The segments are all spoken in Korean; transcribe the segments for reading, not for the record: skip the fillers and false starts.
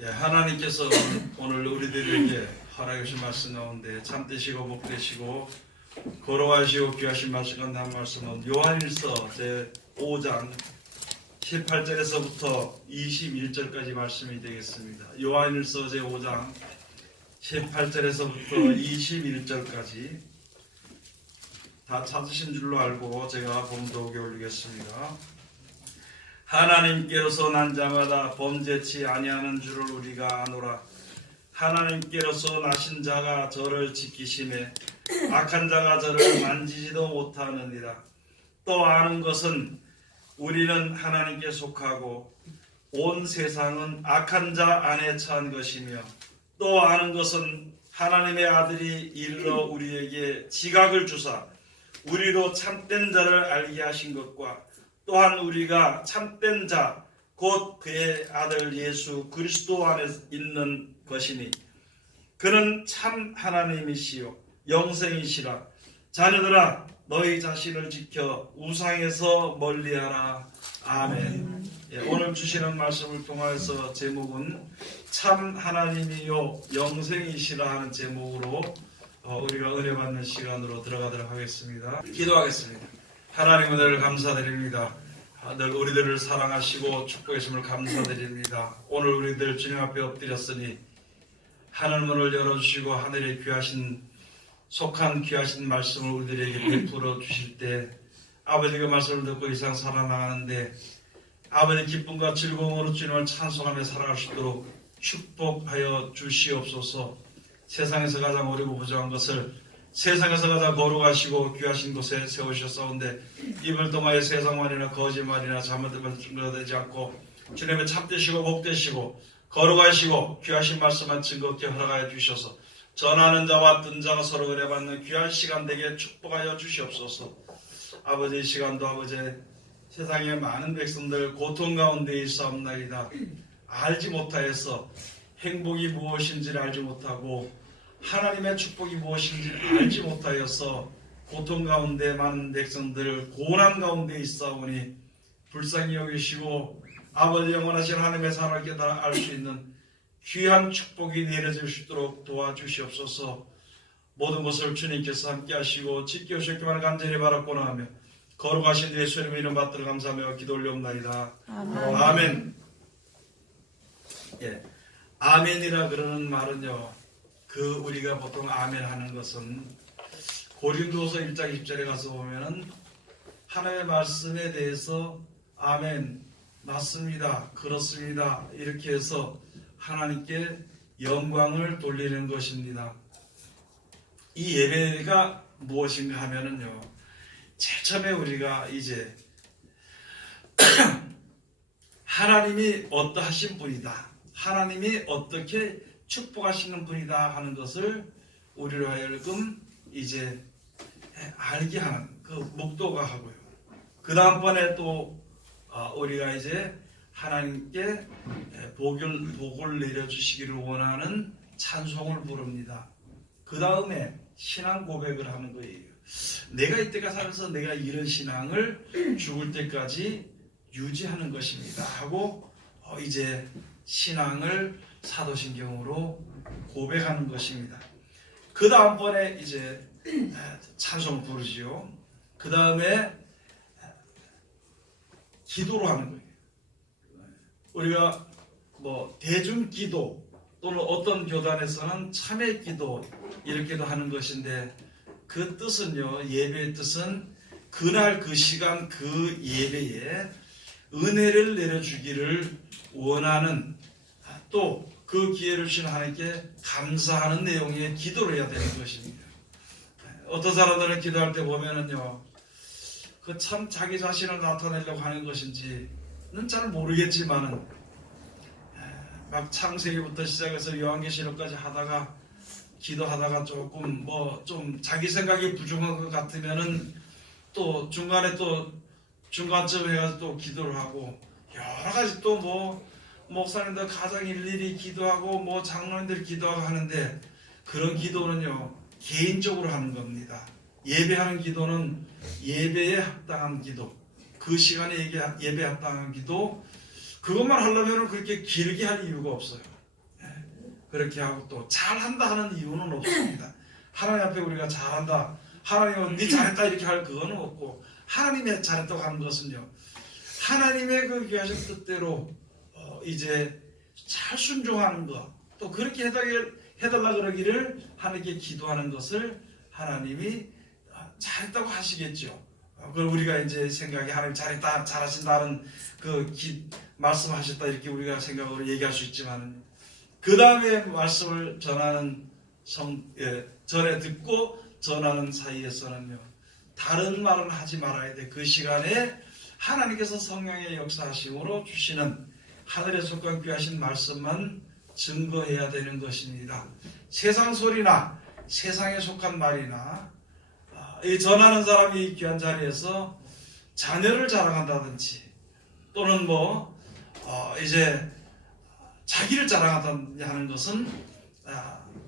하나님께서 오늘 우리들에게 허락해 주신 말씀 가운데 참되시고 복되시고 걸어가시고 귀하신 말씀 가운데 한 말씀은 요한일서 제5장 18절에서부터 21절까지 말씀이 되겠습니다. 요한일서 제5장 18절에서부터 21절까지 다 찾으신 줄로 알고 제가 봉독에 올리겠습니다. 하나님께로서 난 자마다 범죄치 아니하는 줄을 우리가 아노라. 하나님께로서 나신 자가 저를 지키심에 악한 자가 저를 만지지도 못하느니라. 또 아는 것은 우리는 하나님께 속하고 온 세상은 악한 자 안에 처한 것이며, 또 아는 것은 하나님의 아들이 일러 우리에게 지각을 주사 우리로 참된 자를 알게 하신 것과, 또한 우리가 참된 자 곧 그의 아들 예수 그리스도 안에 있는 것이니 그는 참 하나님이시요 영생이시라. 자녀들아, 너희 자신을 지켜 우상에서 멀리하라. 아멘. 오늘 주시는 말씀을 통해서 제목은 참 하나님이요 영생이시라 하는 제목으로 우리가 은혜 받는 시간으로 들어가도록 하겠습니다. 기도하겠습니다. 하나님 은혜를 감사드립니다. 늘 우리들을 사랑하시고 축복하심을 감사드립니다. 오늘 우리들 주님 앞에 엎드렸으니 하늘 문을 열어주시고 하늘에 속한 귀하신 말씀을 우리들에게 베풀어 주실 때 아버지 그 말씀을 듣고 이상 살아나가는데 아버지 기쁨과 즐거움으로 주님을 찬송하며 살아갈 수 있도록 축복하여 주시옵소서. 세상에서 가장 어리고 부족한 것을 세상에서 가장 거룩하시고 귀하신 곳에 세우셨사온데 입을 통하여 세상말이나 거짓말이나 잘못된 증거되지 않고 주님의 참되시고 복되시고 거룩하시고 귀하신 말씀만 증거케 허락하여 주셔서 전하는 자와 듣는 자가 서로 은혜받는 귀한 시간 되게 축복하여 주시옵소서. 아버지 이 시간도 아버지 세상의 많은 백성들 고통 가운데 있사옵나이다. 알지 못하여서 행복이 무엇인지를 알지 못하고 하나님의 축복이 무엇인지 알지 못하여서 고통 가운데 많은 백성들 고난 가운데 있사오니 불쌍히 여기시고 아버지 영원하신 하나님의 사랑을 깨달아 알 수 있는 귀한 축복이 내려질 수 있도록 도와주시옵소서. 모든 것을 주님께서 함께 하시고 지켜주셨기만 간절히 바랐구나 하며 거룩하신 예수님 이름 받들어 감사하며 기도 올려옵나이다. 아멘. 아멘이라 그러는 말은요, 우리가 보통 아멘 하는 것은 고린도서 1장 10절에 가서 보면은 하나님의 말씀에 대해서 아멘, 맞습니다, 그렇습니다 이렇게 해서 하나님께 영광을 돌리는 것입니다. 이 예배가 무엇인가 하면은요, 제일 처음에 우리가 이제 하나님이 어떠하신 분이다, 하나님이 어떻게 축복하시는 분이다 하는 것을 우리로 하여금 이제 알게 하는 그 목도가 하고요. 그 다음번에 또 우리가 이제 하나님께 복을 내려주시기를 원하는 찬송을 부릅니다. 그 다음에 신앙 고백을 하는 거예요. 내가 이때가 살아서 내가 이런 신앙을 죽을 때까지 유지하는 것입니다 하고 이제 신앙을 사도신경으로 고백하는 것입니다. 그 다음번에 이제 찬송을 부르지요. 그 다음에 기도로 하는 거예요. 우리가 대중기도 또는 어떤 교단에서는 참회기도 이렇게도 하는 것인데 그 뜻은요, 예배의 뜻은 그날 그 시간 그 예배에 은혜를 내려주기를 원하는, 또 그 기회를 주신 하나님께 감사하는 내용의 기도를 해야 되는 것입니다. 어떤 사람들은 기도할 때 보면은요, 그 참 자기 자신을 나타내려고 하는 것인지는 잘 모르겠지만은 막 창세기부터 시작해서 요한계시록까지 하다가 기도하다가 조금 좀 자기 생각이 부족한 것 같으면은 또 중간에 또 중간쯤 해가지고 또 기도를 하고 여러 가지 또 목사님들 가정 일일이 기도하고 장로님들 기도하고 하는데 그런 기도는요 개인적으로 하는 겁니다. 예배하는 기도는 예배에 합당한 기도, 그 시간에 예배에 합당한 기도, 그것만 하려면 그렇게 길게 할 이유가 없어요. 그렇게 하고 또 잘한다 하는 이유는 없습니다. 하나님 앞에 우리가 잘한다, 하나님은 네 잘했다 이렇게 할 그거는 없고, 하나님의 잘했다고 하는 것은요, 하나님의 그 귀하신 뜻대로 이제 잘 순종하는 것, 또 그렇게 해달라 그러기를 하나님께 기도하는 것을 하나님이 잘했다고 하시겠죠. 그걸 우리가 이제 생각이 하나님 잘했다, 잘하신다는 말씀하셨다 이렇게 우리가 생각으로 얘기할 수 있지만, 그 다음에 말씀을 전하는 전에 듣고 전하는 사이에서는요, 다른 말은 하지 말아야 돼. 그 시간에 하나님께서 성령의 역사하심으로 주시는 하늘에 속한 귀하신 말씀만 증거해야 되는 것입니다. 세상 소리나 세상에 속한 말이나 이 전하는 사람이 귀한 자리에서 자녀를 자랑한다든지, 또는 이제 자기를 자랑하는 것은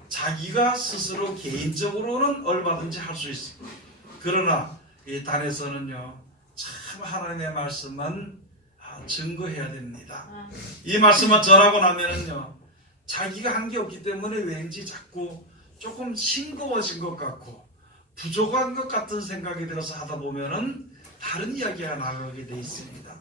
자기가 스스로 개인적으로는 얼마든지 할 수 있습니다. 그러나 이 단에서는요, 참 하나님의 말씀만 증거해야 됩니다. 이 말씀만 전하고 나면은요, 자기가 한 게 없기 때문에 왠지 자꾸 조금 싱거워진 것 같고 부족한 것 같은 생각이 들어서 하다 보면은 다른 이야기가 나가게 돼 있습니다.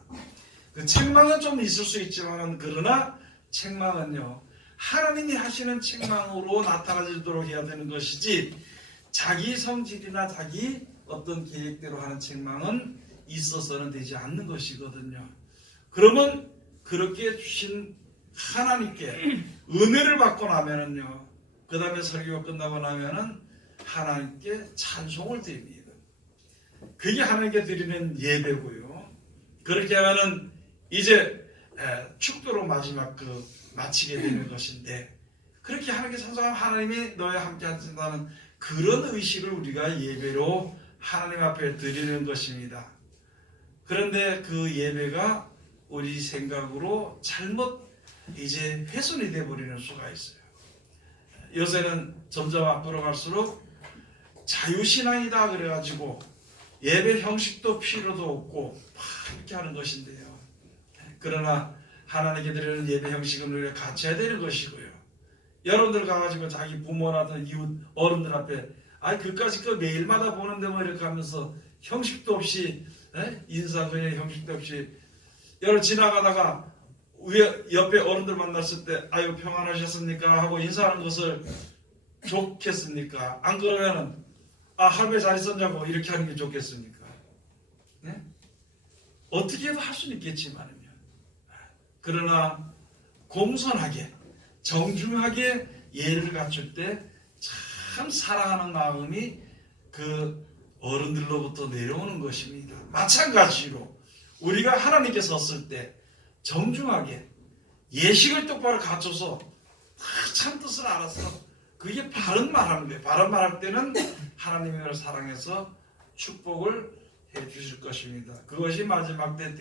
그 책망은 좀 있을 수 있지만은, 그러나 책망은요, 하나님이 하시는 책망으로 나타나지도록 해야 되는 것이지, 자기 성질이나 자기 어떤 계획대로 하는 책망은 있어서는 되지 않는 것이거든요. 그러면 그렇게 주신 하나님께 은혜를 받고 나면은요, 그 다음에 설교가 끝나고 나면은 하나님께 찬송을 드립니다. 그게 하나님께 드리는 예배고요. 그렇게 하면은 이제 축도로 마지막 마치게 되는 것인데, 그렇게 하나님께 찬송하면 하나님이 너와 함께 하신다는 그런 의식을 우리가 예배로 하나님 앞에 드리는 것입니다. 그런데 그 예배가 우리 생각으로 잘못 이제 훼손이 되어버리는 수가 있어요. 요새는 점점 앞으로 갈수록 자유신앙이다 그래가지고 예배 형식도 필요도 없고 이렇게 하는 것인데요. 그러나 하나님께 드리는 예배 형식은 우리가 갖춰야 되는 것이고요. 여러분들 가가지고 자기 부모라든 이웃 어른들 앞에 그까짓 거 매일마다 보는데 이렇게 하면서 형식도 없이, 인사소의 형식도 없이, 여러분 지나가다가 옆에 어른들 만났을 때 평안하셨습니까 하고 인사하는 것을 좋겠습니까? 안 그러면은 할배 잘 있었냐고 이렇게 하는 게 좋겠습니까? 네? 어떻게 해도 할 수는 있겠지만요. 그러나 공손하게 정중하게 예를 갖출 때 참 사랑하는 마음이 그 어른들로부터 내려오는 것입니다. 마찬가지로 우리가 하나님께 섰을 때 정중하게 예식을 똑바로 갖춰서 참 뜻을 알아서 그게 바른 말하는 거예요. 바른 말할 때는 하나님이 우리를 사랑해서 축복을 해 주실 것입니다. 그것이 마지막 때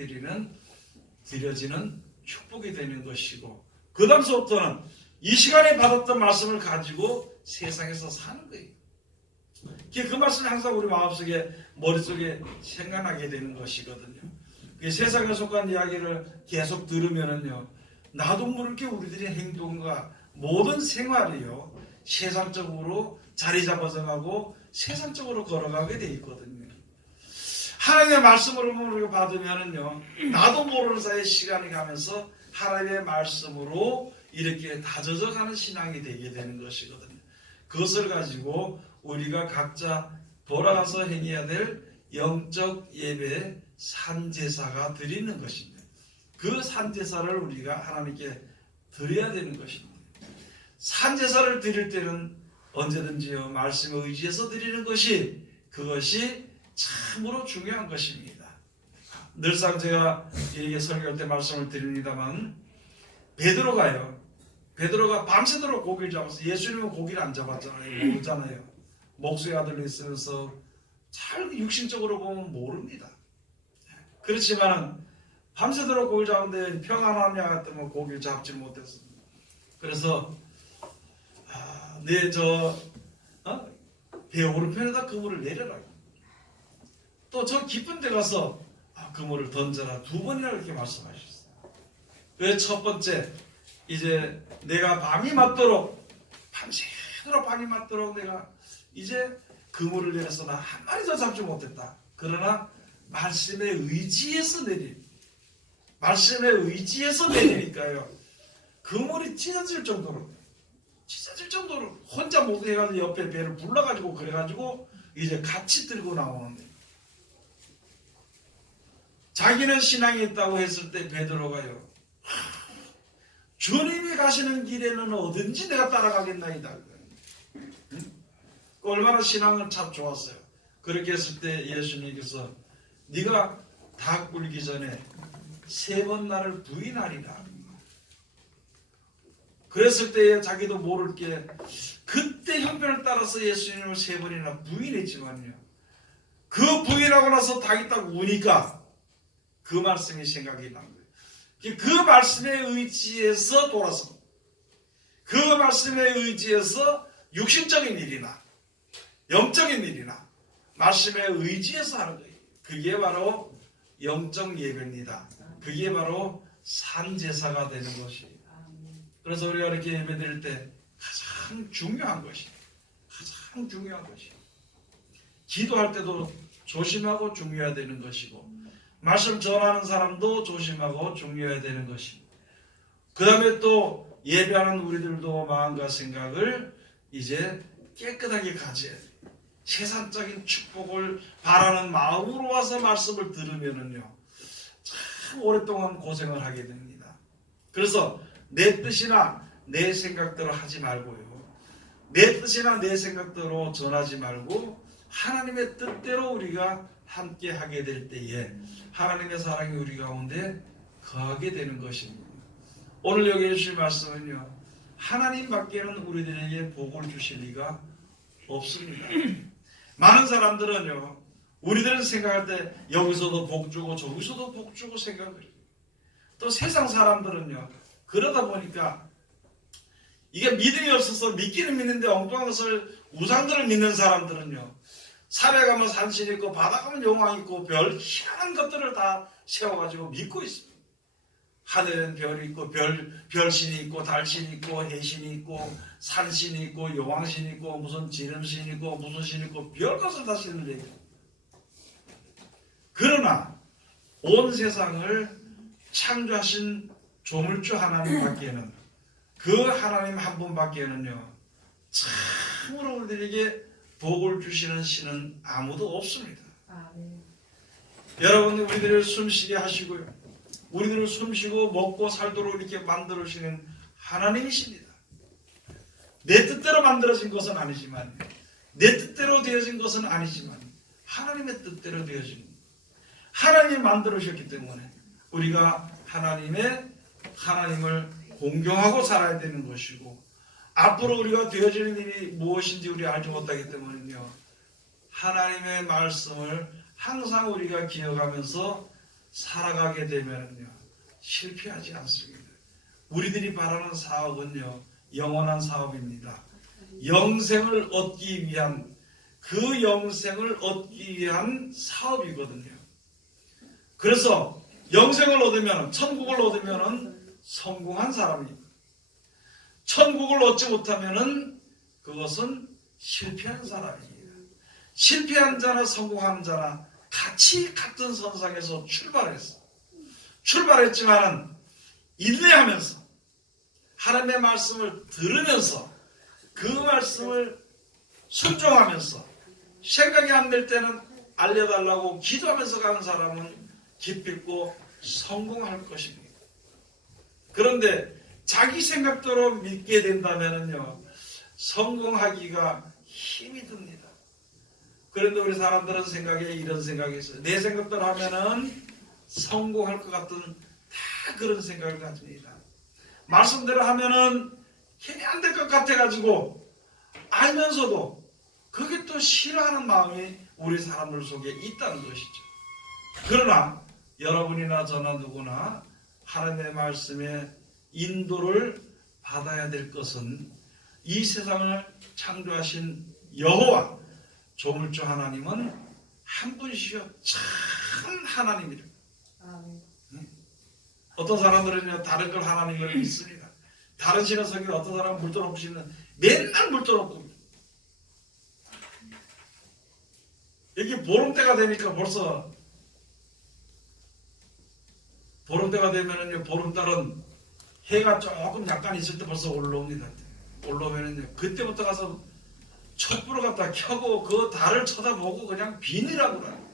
드려지는 축복이 되는 것이고, 그 다음서부터는 이 시간에 받았던 말씀을 가지고 세상에서 사는 거예요. 그 말씀이 항상 우리 마음속에 머릿속에 생각나게 되는 것이거든요. 세상에 속한 이야기를 계속 들으면은요, 나도 모르게 우리들의 행동과 모든 생활이요, 세상적으로 자리 잡아서 가고 세상적으로 걸어가게 돼 있거든요. 하나님의 말씀으로 우리가 받으면은요, 나도 모르는 사이에 시간이 가면서 하나님의 말씀으로 이렇게 다져져 가는 신앙이 되게 되는 것이거든요. 그것을 가지고 우리가 각자 돌아가서 행해야 될 영적 예배 산제사가 드리는 것입니다. 그 산제사를 우리가 하나님께 드려야 되는 것입니다. 산제사를 드릴 때는 언제든지요, 말씀에 의지해서 드리는 것이, 그것이 참으로 중요한 것입니다. 늘상 제가 이렇게 설교할 때 말씀을 드립니다만, 베드로가 밤새도록 고기를 잡아서, 예수님은 고기를 안 잡았잖아요. 모르잖아요. 목수의 아들로 있으면서 잘 육신적으로 보면 모릅니다. 그렇지만 밤새도록 고기를 잡는데 평안하냐 했더니 고기를 잡지 못했습니다. 그래서 배 오른편에다 그물을 내려라. 또 저 깊은 데 가서 그물을 던져라. 2번이나 이렇게 말씀하셨어요. 왜 첫 번째 이제 내가 밤이 맞도록 밤새도록 밤이 맞도록 내가 이제 그물을 내려서 나 한 마리도 잡지 못했다. 그러나 말씀의 의지에서 말씀의 의지에서 내리니까요. 그물이 찢어질 정도로 혼자 못 해가지고 옆에 배를 불러가지고 그래가지고 이제 같이 들고 나오는데 자기는 신앙이 있다고 했을 때 베드로가요. 주님이 가시는 길에는 어딘지 내가 따라가겠나이다. 응? 얼마나 신앙은 참 좋았어요. 그렇게 했을 때 예수님께서 네가 닭 굴기 전에 3번 나를 부인하리라. 그랬을 때에 자기도 모를 게 그때 형편을 따라서 예수님을 3번이나 부인했지만요. 그 부인하고 나서 닭이 딱 우니까 그 말씀이 생각이 난 거예요. 그 말씀의 의지에서 돌아섭니다. 그 말씀의 의지에서 육신적인 일이나 영적인 일이나 말씀의 의지에서 하는 거예요. 그게 바로 영적 예배입니다. 그게 바로 산제사가 되는 것이에요. 그래서 우리가 이렇게 예배 드릴 때 가장 중요한 것이 기도할 때도 조심하고 중요해야 되는 것이고 말씀 전하는 사람도 조심하고 중요해야 되는 것이고 그 다음에 또 예배하는 우리들도 마음과 생각을 이제 깨끗하게 가져야 돼요. 세상적인 축복을 바라는 마음으로 와서 말씀을 들으면은요 참 오랫동안 고생을 하게 됩니다. 그래서 내 뜻이나 내 생각대로 하지 말고요. 내 뜻이나 내 생각대로 전하지 말고 하나님의 뜻대로 우리가 함께 하게 될 때에 하나님의 사랑이 우리 가운데 거하게 되는 것입니다. 오늘 여기 해주실 말씀은요. 하나님밖에는 우리들에게 복을 주실 리가 없습니다. 많은 사람들은요. 우리들은 생각할 때 여기서도 복 주고 저기서도 복 주고 생각을 해요. 또 세상 사람들은요. 그러다 보니까 이게 믿음이 없어서 믿기는 믿는데 엉뚱한 것을 우상들을 믿는 사람들은요. 산에 가면 산신 있고 바다 가면 용왕 있고 별 희한한 것들을 다 세워가지고 믿고 있습니다. 하늘에는 별이 있고 별신이 있고 달신이 있고 해신이 있고 산신이 있고 용왕신이 있고 무슨 지름신이 있고 무슨 신이 있고 별것을 다 신을 내요. 그러나 온 세상을 창조하신 조물주 하나님 밖에는 그 하나님 한 분 밖에는요 참으로 우리들에게 복을 주시는 신은 아무도 없습니다. 여러분 우리들을 숨쉬게 하시고요 우리들을 숨쉬고 먹고 살도록 이렇게 만들어주시는 하나님이십니다. 내 뜻대로 만들어진 것은 아니지만 내 뜻대로 되어진 것은 아니지만 하나님의 뜻대로 되어진 하나님이 만들어주셨기 때문에 우리가 하나님을 공경하고 살아야 되는 것이고 앞으로 우리가 되어지는 일이 무엇인지 우리 알지 못하기 때문에요. 하나님의 말씀을 항상 우리가 기억하면서 살아가게 되면요. 실패하지 않습니다. 우리들이 바라는 사업은요. 영원한 사업입니다. 영생을 얻기 위한 그 영생을 얻기 위한 사업이거든요. 그래서 영생을 얻으면 천국을 얻으면 성공한 사람입니다. 천국을 얻지 못하면 그것은 실패한 사람입니다. 실패한 자나 성공한 자나 같이 같은 선상에서 출발했지만은 인내하면서 하나님의 말씀을 들으면서 그 말씀을 순종하면서 생각이 안 될 때는 알려달라고 기도하면서 가는 사람은 기필코 성공할 것입니다. 그런데 자기 생각대로 믿게 된다면요 성공하기가 힘이 듭니다. 그런데 우리 사람들은 생각에 이런 생각이 있어요. 내 생각대로 하면은 성공할 것 같은 다 그런 생각을 가집니다. 말씀대로 하면은 괜히 안 될 것 같아가지고 알면서도 그게 또 싫어하는 마음이 우리 사람들 속에 있다는 것이죠. 그러나 여러분이나 저나 누구나 하나님의 말씀에 인도를 받아야 될 것은 이 세상을 창조하신 여호와 조물주 하나님은 한 분이시요 참 하나님이라. 어떤 사람들은요 다른 걸 하나님을 믿습니다. 다른 신의 성경 어떤 사람은 물 떠놓고 싶는 맨날 물 떠놓고 여기 보름때가 되니까 벌써 보름때가 되면은요 보름달은 해가 조금 약간 있을 때 벌써 올라옵니다. 올라오면은요 그때부터 가서 촛불을 갖다 켜고 그 달을 쳐다보고 그냥 비니라고 그래요.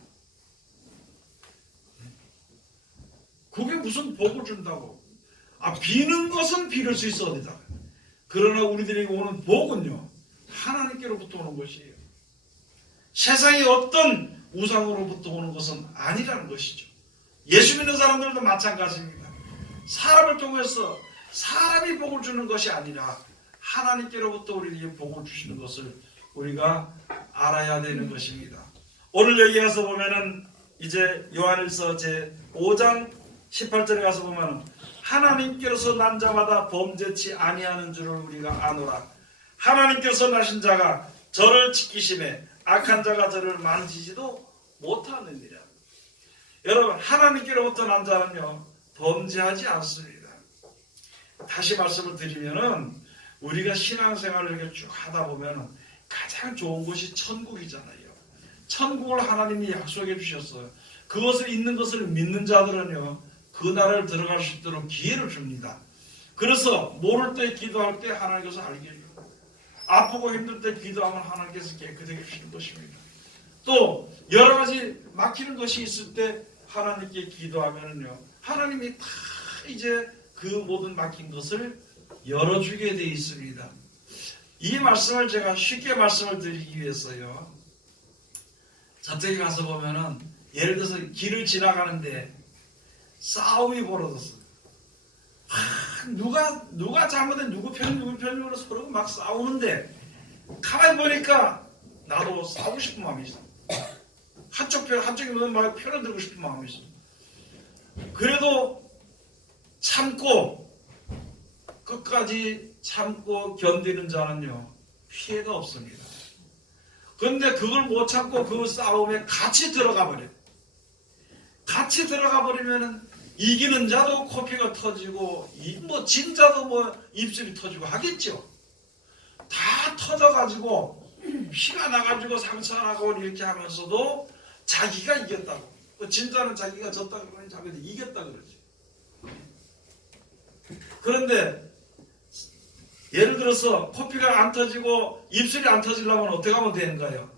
그게 무슨 복을 준다고? 비는 것은 비를 수 있어 어디다. 그러나 우리들에게 오는 복은요 하나님께로부터 오는 것이에요. 세상의 어떤 우상으로부터 오는 것은 아니라는 것이죠. 예수 믿는 사람들도 마찬가지입니다. 사람을 통해서 사람이 복을 주는 것이 아니라 하나님께로부터 우리에게 복을 주시는 것을 우리가 알아야 되는 것입니다. 오늘 여기 가서 보면은 이제 요한일서 제 5장 18절에 가서 보면은 하나님께로서 난 자마다 범죄치 아니하는 줄을 우리가 아노라. 하나님께서 나신 자가 저를 지키심에 악한 자가 저를 만지지도 못하느니라. 여러분 하나님께로부터 난 자는요 범죄하지 않습니다. 다시 말씀을 드리면은 우리가 신앙생활을 이렇게 쭉 하다 보면은 가장 좋은 곳이 천국이잖아요. 천국을 하나님이 약속해 주셨어요. 그것을 있는 것을 믿는 자들은요 그 나라를 들어갈 수 있도록 기회를 줍니다. 그래서 모를 때 기도할 때 하나님께서 알게 해줘요. 아프고 힘들 때 기도하면 하나님께서 깨끗하게 해주시는 것입니다. 또 여러 가지 막히는 것이 있을 때 하나님께 기도하면요 하나님이 다 이제 그 모든 막힌 것을 열어주게 되어 있습니다. 이 말씀을 제가 쉽게 말씀을 드리기 위해서요 저쪽에 가서 보면은 예를 들어서 길을 지나가는데 싸움이 벌어졌어요. 누가 잘못해 누구 편으로 서로 막 싸우는데 가만히 보니까 나도 싸우고 싶은 마음이 있어. 한쪽이 막 편을 들고 싶은 마음이 있어. 그래도 참고 끝까지 참고 견디는 자는요 피해가 없습니다. 그런데 그걸 못 참고 그 싸움에 같이 들어가 버려요. 같이 들어가 버리면은 이기는 자도 코피가 터지고 진 자도 입술이 터지고 하겠죠. 다 터져가지고 피가 나가지고 상처가 나고 이렇게 하면서도 자기가 이겼다고. 진 자는 자기가 졌다 그러니 자기가 이겼다 그러지. 그런데 예를 들어서 코피가 안 터지고 입술이 안 터지려면 어떻게 하면 되는가요?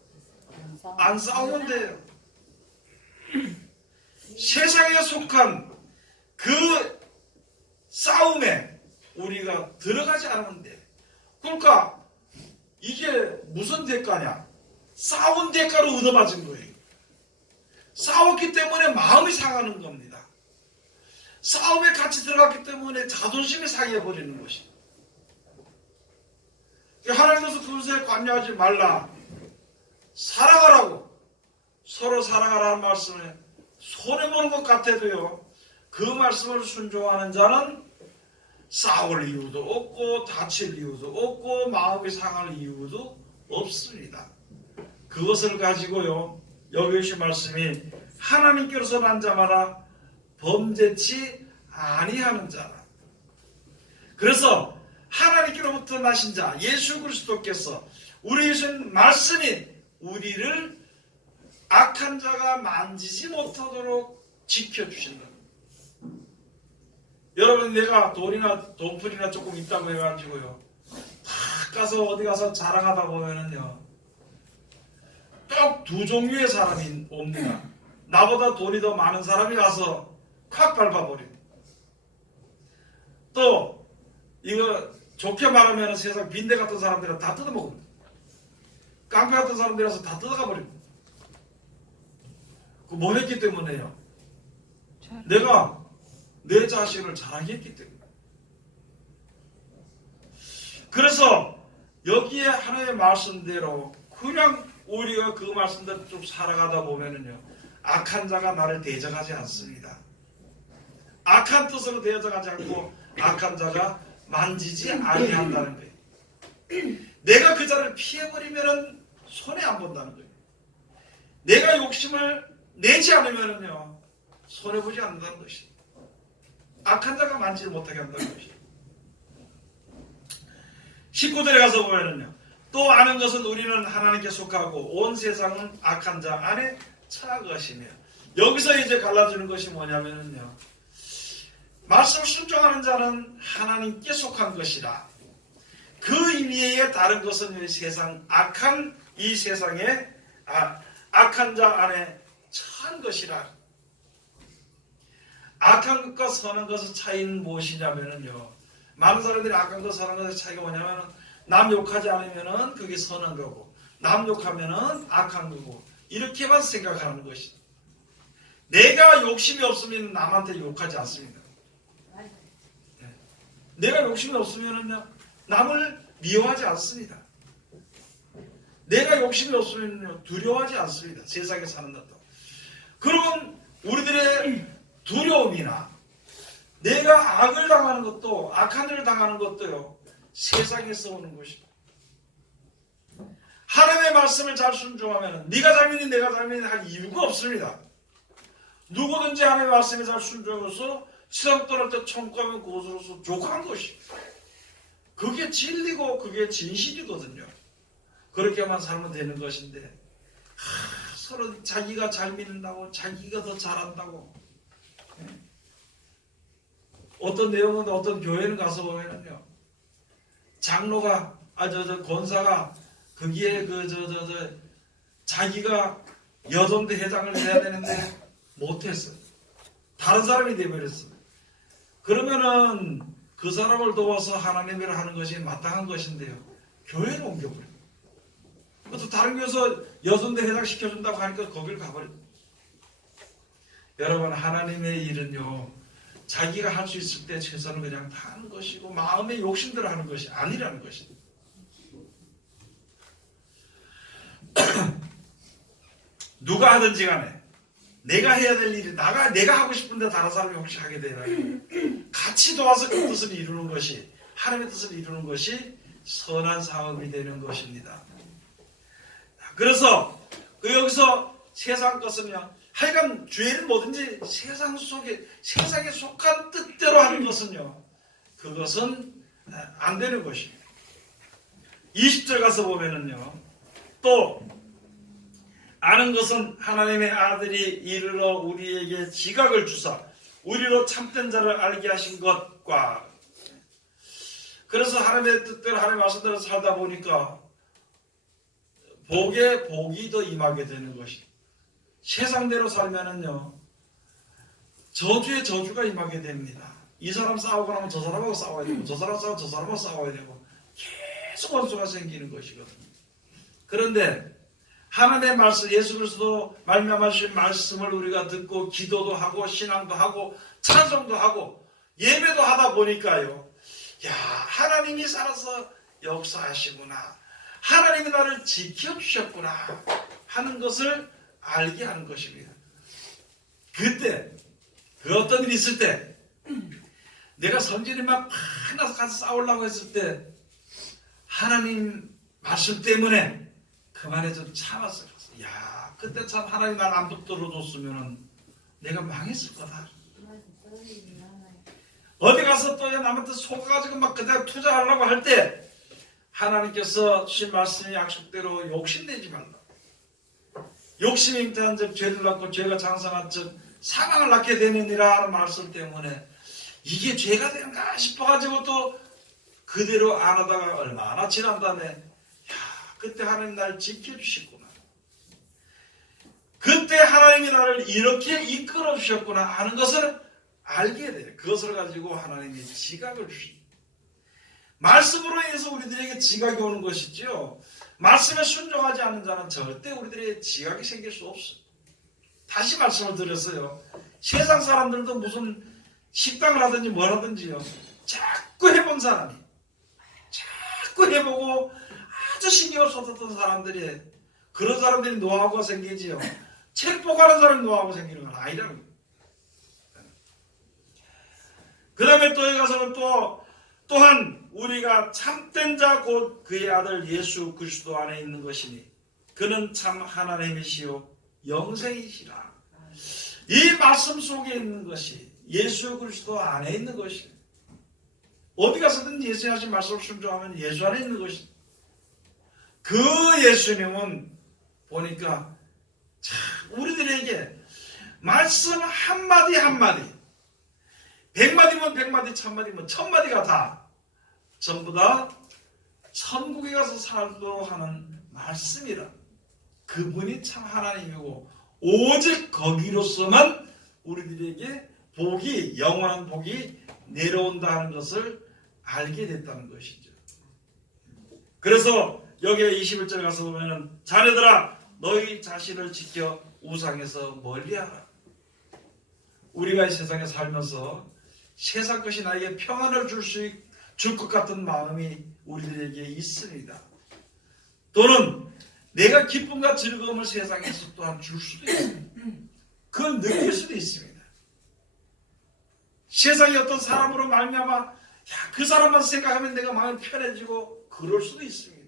안 싸우면 돼요. 세상에 속한 그 싸움에 우리가 들어가지 않으면 돼. 그러니까 이게 무슨 대가냐? 싸운 대가로 얻어맞은 거예요. 싸웠기 때문에 마음이 상하는 겁니다. 싸움에 같이 들어갔기 때문에 자존심이 상해버리는 것입니다. 하나님께서 그것에 관여하지 말라. 사랑하라고. 서로 사랑하라는 말씀에 손해보는 것 같아도요. 그 말씀을 순종하는 자는 싸울 이유도 없고 다칠 이유도 없고 마음이 상할 이유도 없습니다. 그것을 가지고요. 여기 오신 말씀이 하나님께로서 난 자마다 범죄치 아니하는 자라. 그래서 하나님께로부터 나신 자 예수 그리스도께서 우리 주신 말씀이 우리를 악한 자가 만지지 못하도록 지켜주신다. 여러분 내가 돈풀이나 조금 있다고 해가지고요 탁 가서 어디 가서 자랑하다 보면은요 꼭 두 종류의 사람이 옵니다. 나보다 돈이 더 많은 사람이 와서 콱 밟아버립니다. 또 이거 좋게 말하면 세상 빈대 같은 사람들은 다 뜯어먹습니다. 깡패 같은 사람들이라서 다 뜯어가 버립니다. 그 뭐 했기 때문에요? 내가 내 자신을 자랑했기 때문에. 그래서 여기에 하나님의 말씀대로 그냥 우리가 그 말씀대로 좀 살아가다 보면은요 악한 자가 나를 대적하지 않습니다. 악한 뜻으로 대적하지 않고 악한 자가 만지지 아니한다는 거예요. 내가 그 자를 피해버리면은 손해 안 본다는 거예요. 내가 욕심을 내지 않으면은요 손해 보지 않는다는 것이. 악한 자가 만지지 못하게 한다는 것이. 19절에 가서 보면은요. 또 아는 것은 우리는 하나님께 속하고 온 세상은 악한 자 안에 처한 것이며. 여기서 이제 갈라주는 것이 뭐냐면은요. 말씀을 순종하는 자는 하나님께 속한 것이라. 그 의미에 다른 것은 이 세상 악한 이 세상에 악한 자 안에 처한 것이라. 악한 것과 선한 것의 차이는 무엇이냐면요. 많은 사람들이 악한 것 선한 것의 차이가 뭐냐면 남 욕하지 않으면은 그게 선한 거고 남 욕하면은 악한 거고 이렇게만 생각하는 것이다. 내가 욕심이 없으면 남한테 욕하지 않습니다. 내가 욕심이 없으면은요 남을 미워하지 않습니다. 내가 욕심이 없으면요 두려워하지 않습니다. 세상에 사는 것도. 그러면 우리들의 두려움이나 내가 악을 당하는 것도 악한 일을 당하는 것도요 세상에서 오는 것입니다. 하나님의 말씀을 잘 순종하면 네가 잘못이니 내가 잘못이니 할 이유가 없습니다. 누구든지 하나님의 말씀에 잘 순종해서 세상 떠날 때 천국 가면 그곳으로서 족한 것이 그게 진리고 그게 진실이거든요. 그렇게만 살면 되는 것인데 서로 자기가 잘 믿는다고 자기가 더 잘한다고 어떤 내용은 어떤 교회는 가서 보면은요 장로가 권사가 거기에 자기가 여전대 회장을 해야 되는데 못했어. 다른 사람이 되어버렸어. 그러면은 그 사람을 도와서 하나님을 하는 것이 마땅한 것인데요. 교회를 옮겨버려. 또 다른 교회에서 여전대 회장 시켜준다고 하니까 거기를 가버려. 여러분 하나님의 일은요. 자기가 할 수 있을 때 최선을 그냥 다 하는 것이고 마음의 욕심대로 하는 것이 아니라는 것입니다. 누가 하든지 간에 내가 해야 될 일이 내가 하고 싶은데 다른 사람이 혹시 하게 되면 같이 도와서 그 뜻을 이루는 것이 하나님의 뜻을 이루는 것이 선한 사업이 되는 것입니다. 그래서 여기서 세상 것은요 하여간 죄는 뭐든지 세상에 속한 뜻대로 하는 것은요 그것은 안 되는 것입니다. 20절 가서 보면은요 또 아는 것은 하나님의 아들이 이르러 우리에게 지각을 주사 우리로 참된 자를 알게 하신 것과 그래서 하나님의 뜻대로 하나님의 말씀대로 살다 보니까 복에 복이 더 임하게 되는 것입니다. 세상대로 살면은요 저주에 저주가 임하게 됩니다. 이 사람 싸우고 나면 저 사람하고 싸워야 되고 저 사람 싸우고 저 사람하고 싸워야 되고 계속 원수가 생기는 것이거든요. 그런데 하나님의 말씀 예수 그리스도 말씀하신 말씀을 우리가 듣고 기도도 하고 신앙도 하고 찬송도 하고 예배도 하다 보니까요 야 하나님이 살아서 역사하시구나 하나님이 나를 지켜주셨구나 하는 것을 알게 하는 것입니다. 그때 그 어떤 일이 있을 때 내가 성질이 막 화나서 가서 싸우려고 했을 때 하나님 말씀 때문에 그만에 좀 참았어요. 야 그때 참 하나님 날 안 붙들어줬으면 내가 망했을 거다. 어디 가서 또 남한테 속아가지고 막 그대로 투자하려고 할 때 하나님께서 주신 말씀의 약속대로 욕심내지 말라. 욕심이 잉태한 즉 죄를 낳고 죄가 장성한 즉 사망을 낳게 되느니라 하는 말씀 때문에 이게 죄가 되는가 싶어가지고 또 그대로 안 하다가 얼마나 지난 다음에 야 그때 하나님 나를 지켜주셨구나. 그때 하나님이 나를 이렇게 이끌어 주셨구나 하는 것을 알게 돼요. 그것을 가지고 하나님이 지각을 주십니다. 말씀으로 인해서 우리들에게 지각이 오는 것이죠. 말씀에 순종하지 않는 자는 절대 우리들의 지각이 생길 수 없어요. 다시 말씀을 드렸어요. 세상 사람들도 무슨 식당을 하든지 뭘 하든지요. 자꾸 해본 사람이 자꾸 해보고 아주 신경을 쏟았던 사람들이 그런 사람들이 노하우가 생기지요. 책 보고 하는 사람이 노하우가 생기는 건 아니라는 거예요. 그 다음에 또 여기 가서는 또한 우리가 참된 자 곧 그의 아들 예수 그리스도 안에 있는 것이니 그는 참 하나님이시요 영생이시라. 이 말씀 속에 있는 것이 예수 그리스도 안에 있는 것이 어디 가서든 예수님 하신 말씀을 순종하면 예수 안에 있는 것이. 그 예수님은 보니까 참 우리들에게 말씀 한마디 한마디, 100마디면 100마디, 1000마디면 1000마디가 다 전부 다 천국에 가서 살도록 하는 말씀이라. 그분이 참 하나님이고 오직 거기로서만 우리들에게 복이, 영원한 복이 내려온다 하는 것을 알게 됐다는 것이죠. 그래서 여기에 21절 가서 보면은 자네들아 너희 자신을 지켜 우상에서 멀리하라. 우리가 이 세상에 살면서 세상 것이 나에게 평안을 줄 것 같은 마음이 우리들에게 있습니다. 또는 내가 기쁨과 즐거움을 세상에서 또한 줄 수도 있습니다. 그걸 느낄 수도 있습니다. 세상에 어떤 사람으로 말미암아 그 사람만 생각하면 내가 마음이 편해지고 그럴 수도 있습니다.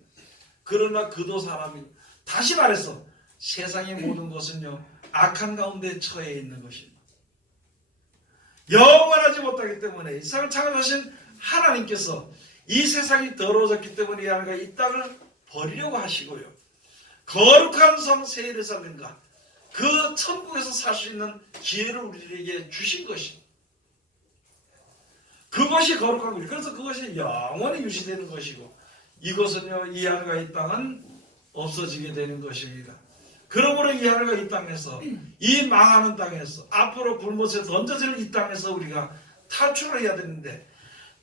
그러나 그도 사람이, 다시 말해서 세상의 모든 것은요 악한 가운데 처해 있는 것입니다. 영원하지 못하기 때문에 이 세상을 창조하신 하나님께서 이 세상이 더러워졌기 때문에 이 땅을 버리려고 하시고요, 거룩한 성 세례사님과 그 천국에서 살 수 있는 기회를 우리에게 주신 것입니다. 그것이 거룩한 것이고, 그래서 그것이 영원히 유지되는 것이고, 이것은요 이 하늘과 이 땅은 없어지게 되는 것입니다. 그러므로 이 하늘과 이 땅에서, 이 망하는 땅에서, 앞으로 불못에 던져질 이 땅에서 우리가 탈출을 해야 되는데,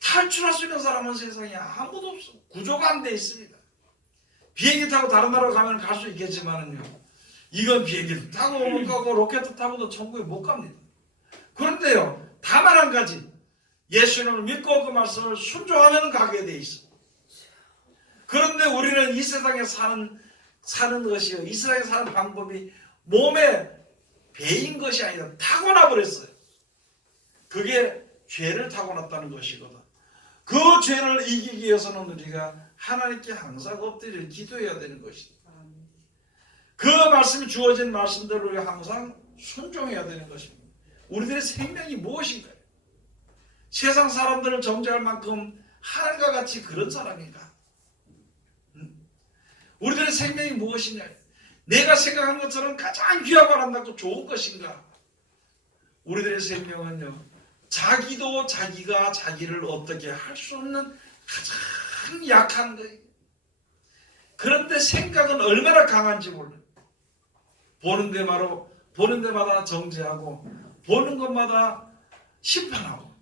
탈출할 수 있는 사람은 세상에 아무도 없어. 구조가 안 돼 있습니다. 비행기 타고 다른 나라로 가면 갈 수 있겠지만은요, 이건 비행기도 타고 못 가고 로켓도 타고도 천국에 못 갑니다. 그런데요, 다만 한 가지, 예수님을 믿고 그 말씀을 순종하면 가게 돼 있어. 그런데 우리는 이 세상에 사는 것이요, 이 세상에 사는 방법이 몸에 배인 것이 아니라 타고나 버렸어요. 그게 죄를 타고났다는 것이거든. 그 죄를 이기기 위해서는 우리가 하나님께 항상 엎드려 기도해야 되는 것이다. 그 말씀이 주어진 말씀대로 우리가 항상 순종해야 되는 것입니다. 우리들의 생명이 무엇인가요? 세상 사람들을 정죄할 만큼 하나님과 같이 그런 사람인가? 우리들의 생명이 무엇이냐? 내가 생각한 것처럼 가장 귀하고 아름답고 좋은 것인가? 우리들의 생명은요, 자기도 자기가 자기를 어떻게 할 수 없는 가장 약한 거예요. 그런데 생각은 얼마나 강한지 몰라요. 보는 데마다 정죄하고, 보는 것마다 심판하고.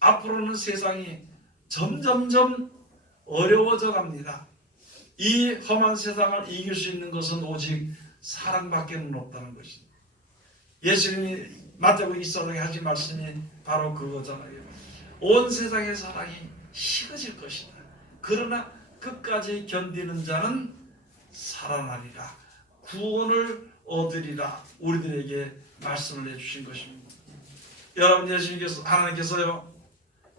앞으로는 세상이 점점점 어려워져 갑니다. 이 험한 세상을 이길 수 있는 것은 오직 사랑밖에 없다는 것입니다. 예수님이 마태복음 24장에 하신 말씀이 바로 그거잖아요. 온 세상의 사랑이 식어질 것이다. 그러나 끝까지 견디는 자는 살아나리라. 구원을 얻으리라. 우리들에게 말씀을 해주신 것입니다. 여러분, 예수님께서, 하나님께서요,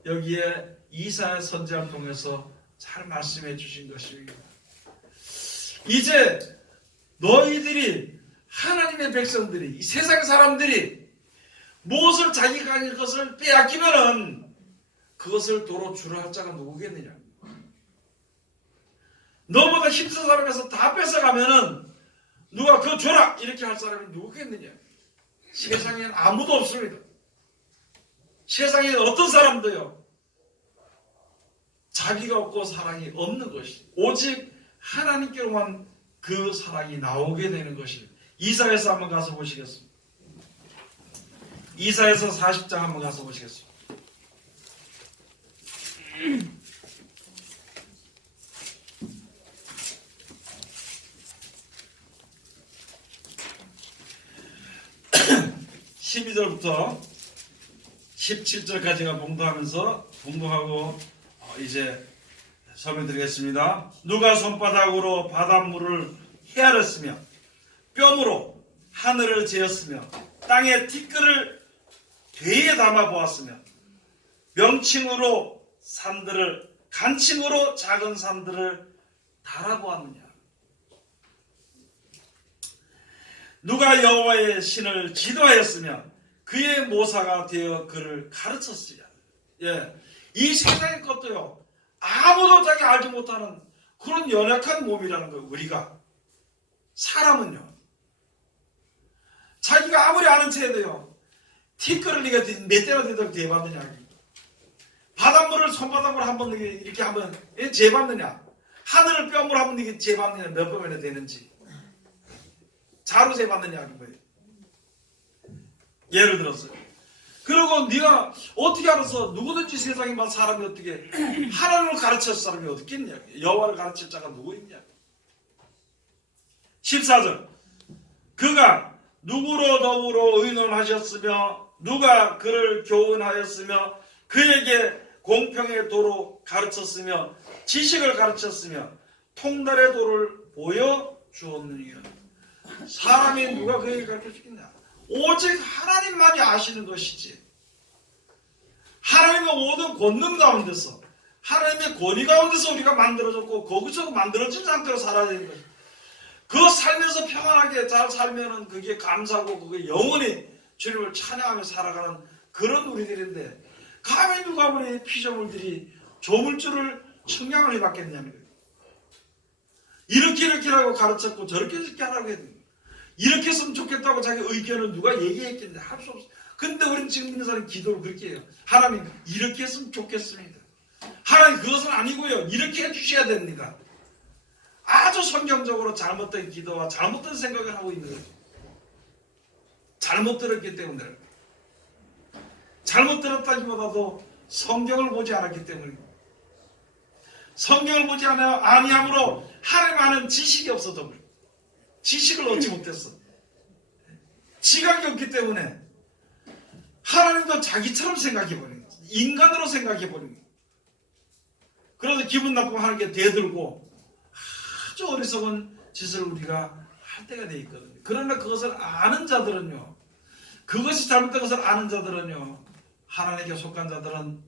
여기에 이사야 선지자를 통해서 잘 말씀해 주신 것입니다. 이제 너희들이, 하나님의 백성들이, 이 세상 사람들이 무엇을 자기가 가진 것을 빼앗기면은 그것을 도로 주라 할 자가 누구겠느냐? 너보다 힘센 사람에서 다 뺏어가면은 누가 그거 줘라 이렇게 할 사람이 누구겠느냐? 세상에는 아무도 없습니다. 세상에 어떤 사람도요, 자기가 없고 사랑이 없는 것이, 오직 하나님께로만 그 사랑이 나오게 되는 것입니다. 이사야서 한번 가서 보시겠습니다. 이사야서 40장 한번 가서 보시겠습니다. (12절부터) 17절까지가 봉독하고 이제 설명드리겠습니다. 누가 손바닥으로 바닷물을 헤아렸으며 뼘으로 하늘을 재었으며 땅에 티끌을 배에 담아 보았으며 명칭으로 산들을, 간칭으로 작은 산들을 달아보았느냐? 누가 여호와의 신을 지도하였으며 그의 모사가 되어 그를 가르쳤으랴. 예, 이 세상의 것도요, 아무도 자기 알지 못하는 그런 연약한 몸이라는 거예요. 우리가 사람은요, 자기가 아무리 아는 채 해도요, 티끌을 네가 몇 대나 되도록 대봤느냐, 바닷물을 손바닥으로 한번 이렇게 한번 재봤느냐, 하늘을 뼘으로 한번 이렇게 재봤느냐, 몇 번이나 되는지 자로 재봤느냐 하는 거예요. 예를 들어서. 그리고 네가 어떻게 알아서 누구든지 세상에 막 사람이 어떻게 하나님을 가르칠 사람이 어디 있냐, 여호와를 가르칠 자가 누구 있냐. 14절 그가 누구로 더불어 의논하셨으며 누가 그를 교훈하였으며 그에게 공평의 도로 가르쳤으며 지식을 가르쳤으며 통달의 도를 보여주었느니라. 사람이 누가 그에게 가르쳐주겠냐. 오직 하나님만이 아시는 것이지. 하나님의 모든 권능 가운데서, 하나님의 권위 가운데서 우리가 만들어졌고 거기서 만들어진 상태로 살아야 되는 것이지. 그 살면서 평안하게 잘 살면은 그게 감사하고 그게 영원히 주님을 찬양하며 살아가는 그런 우리들인데, 감히 누가 우리 피조물들이 조물주를 청량을 해봤겠냐는 거예요. 이렇게 하고 가르쳤고 저렇게 하라고 했는데, 이렇게 했으면 좋겠다고 자기 의견을 누가 얘기했겠냐. 할 수 없어. 근데 우리는 지금 있는 사람이 기도를 그렇게 해요. 하나님 이렇게 했으면 좋겠습니다. 하나님 그것은 아니고요, 이렇게 해주셔야 됩니다. 아주 성경적으로 잘못된 기도와 잘못된 생각을 하고 있는 거예요. 잘못 들었기 때문에. 잘못 들었다기보다도 성경을 보지 않았기 때문입니다. 성경을 보지 아니함으로 하나님 아는 지식이 없어져 버려요. 지식을 얻지 못했어. 지각이 없기 때문에 하나님도 자기처럼 생각해버린 거예요. 인간으로 생각해버린 거예요. 그래서 기분 나쁘고 하는 게 대들고 아주 어리석은 짓을 우리가 할 때가 돼 있거든요. 그러나 그것을 아는 자들은요, 그것이 잘못된 것을 아는 자들은요, 하나님께 속한 자들은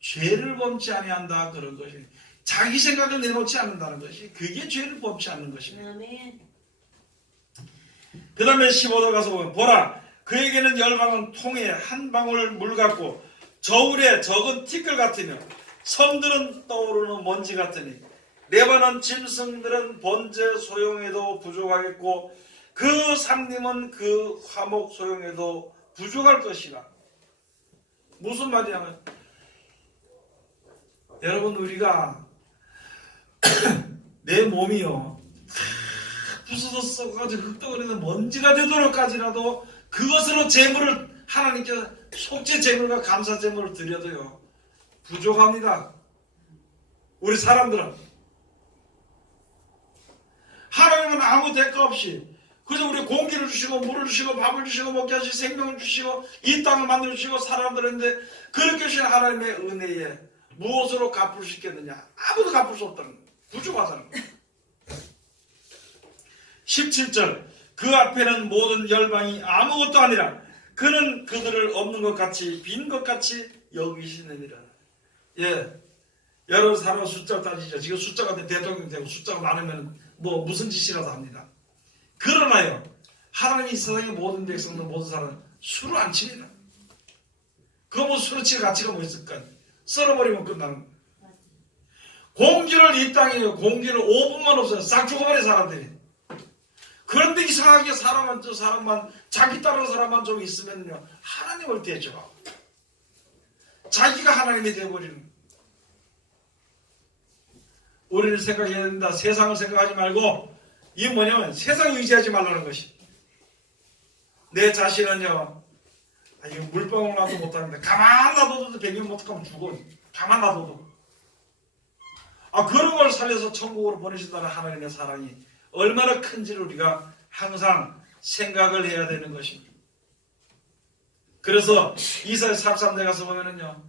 죄를 범치 아니한다, 그런 것이. 자기 생각을 내놓지 않는다는 것이, 그게 죄를 범치 않는 것입니다. 그 다음에 15절 가서 보면, 보라 그에게는 열방은 통에 한 방울 물 같고 저울에 적은 티끌 같으며 섬들은 떠오르는 먼지 같으니 레바논 짐승들은 번제 소용에도 부족하겠고 그 상림은 그 화목 소용에도 부족할 것이라. 무슨 말이냐면, 여러분 우리가 내 몸이요 부서져 썩어가지고 흙덩어리는 먼지가 되도록까지라도 그것으로 제물을 하나님께 속죄 제물과 감사 제물을 드려도요 부족합니다. 우리 사람들은 하나님은 아무 대가 없이 그래서 우리 공기를 주시고 물을 주시고 밥을 주시고 먹게 하시고 생명을 주시고 이 땅을 만들어 주시고 사람들인데, 그렇게 주신 하나님의 은혜에 무엇으로 갚을 수 있겠느냐. 아무도 갚을 수 없다는 거예요. 부족하다는 거예요. 17절 그 앞에는 모든 열방이 아무것도 아니라 그는 그들을 없는 것 같이 빈 것 같이 여기시느니라. 예, 여러 사람 숫자 따지죠. 지금 숫자가 대통령 되고 숫자가 많으면 뭐 무슨 짓이라도 합니다. 그러나요, 하나님이 이 세상의 모든 백성들 모든 사람은 술을 안 칩니다. 그거 뭐 술을 칠 가치가 뭐 있을까요? 썰어버리면 끝나는 거예요. 공기를 이 땅에 공기를 5분만 없어요. 싹 죽어버린 사람들이. 그런데 이상하게 사람만 자기 따르는 사람만 좀 있으면요 하나님을 대적하고 자기가 하나님이 되어버리는 거예요. 우리는 생각해야 된다. 세상을 생각하지 말고, 이게 뭐냐면 세상 의지하지 말라는 것이. 내 자신은요, 이거 물방울 놔도 못하는데 가만 놔둬도 100년 못하면 죽어. 가만 놔둬도. 그런 걸 살려서 천국으로 보내신다는 하나님의 사랑이 얼마나 큰지를 우리가 항상 생각을 해야 되는 것입니다. 그래서 이사야 43대 가서 보면은요,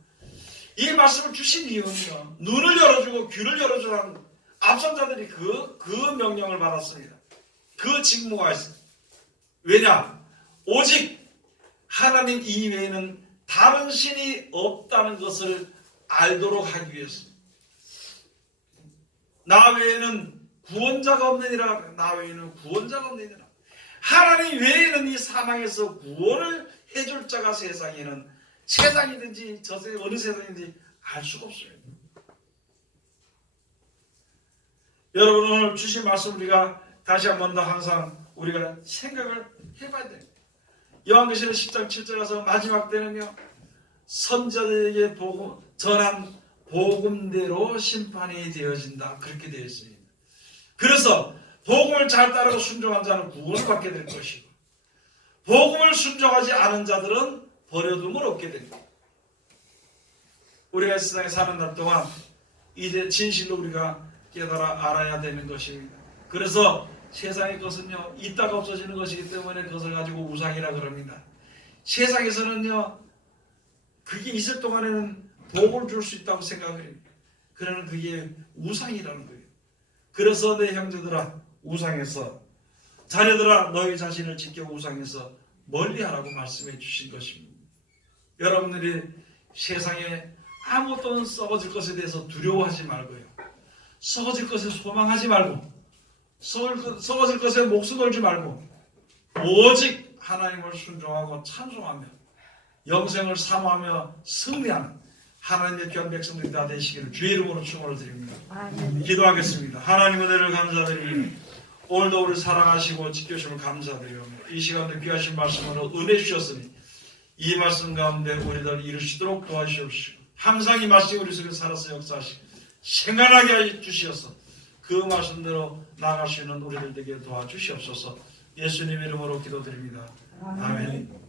이 말씀을 주신 이유는요, 눈을 열어주고 귀를 열어주라는 앞선 자들이 그 명령을 받았습니다. 그 직무가 있어요. 왜냐? 오직 하나님 이외에는 다른 신이 없다는 것을 알도록 하기 위해서. 나 외에는 구원자가 없느니라. 나 외에는 구원자가 없느니라. 하나님 외에는 이 사망에서 구원을 해줄 자가 세상이든지 어느 세상이든지 알 수가 없어요. 여러분, 오늘 주신 말씀 우리가 다시 한 번 더 항상 우리가 생각을 해봐야 돼요. 요한계시록 10장 7절 가서 마지막 때는요, 선자들에게 전한 복음대로 심판이 되어진다, 그렇게 되어 있습니다. 그래서 복음을 잘 따르고 순종한 자는 구원을 받게 될 것이고, 복음을 순종하지 않은 자들은 버려둠을 얻게 됩니다. 우리가 이 세상에 사는 날 동안 이제 진실로 우리가 깨달아 알아야 되는 것입니다. 그래서 세상의 것은요, 있다가 없어지는 것이기 때문에 그것을 가지고 우상이라 그럽니다. 세상에서는요, 그게 있을 동안에는 복을 줄 수 있다고 생각을 해요. 그러나 그게 우상이라는 거예요. 그래서 내 형제들아, 우상에서, 자녀들아, 너희 자신을 지켜 우상에서 멀리하라고 말씀해 주신 것입니다. 여러분들이 세상에 아무것도 썩어질 것에 대해서 두려워하지 말고요, 썩어질 것에 소망하지 말고, 썩어질 것에 목숨 걸지 말고, 오직 하나님을 순종하고 찬송하며 영생을 사모하며 승리하는 하나님의 귀한 백성들이 다 되시기를 주의 이름으로 축원을 드립니다. 기도하겠습니다. 하나님 은혜를 감사드리며 오늘도 우리 사랑하시고 지켜주심을 감사드리며 이 시간에 귀하신 말씀으로 은혜 주셨으니 이 말씀 가운데 우리들 이루시도록 도와주시옵시고, 항상 이 말씀이 우리 속에 살아서 역사하시고 생각나게 해주시어서 그 말씀대로 나아갈 수 있는 우리들 되게 도와주시옵소서. 예수님 이름으로 기도드립니다. 아멘.